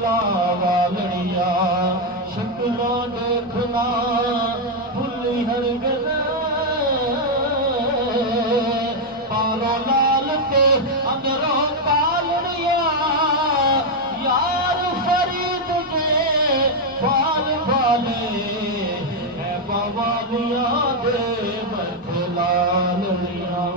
शक्ला वालड़िया शक्लों देखना भूली हर गज़ पारो लाल के अंदरों कालड़िया यार फरीद के बाल बाले है बवालिया दे मत लालड़िया।